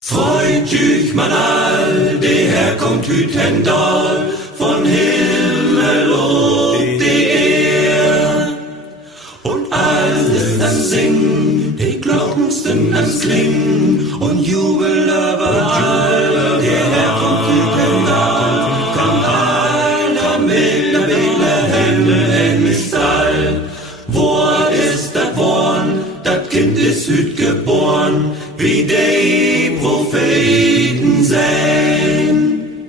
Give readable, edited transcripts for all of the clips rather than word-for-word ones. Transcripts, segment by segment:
Freut euch man all, der Herr kommt Hütendal, von Himmel ob die Erd. Und alles dann singen, die Glocken sind ans Klingen, und Jubel überall, der Herr kommt Hütendal, kommt einer mit der Bethlehem im Stall. Wo ist das Born, das Kind ist hüt geboren, wie die Propheten sein.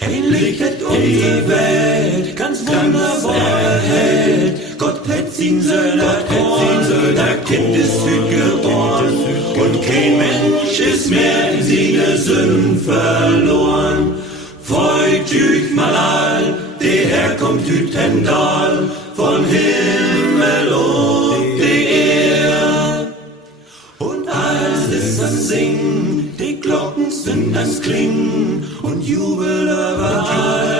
Endlich hat unsere Welt ganz wunderbar erhellt. Gott hat sin Söhne Korn, das Kind ist hüt geboren, und kein Mensch ist mehr in seine Sünden verloren. Freut euch mal all, der Herr kommt Hütendal, von Himmel ob die Erd. Und alles ist am Singen, die Glocken sind ans Klingen, und Jubel überall.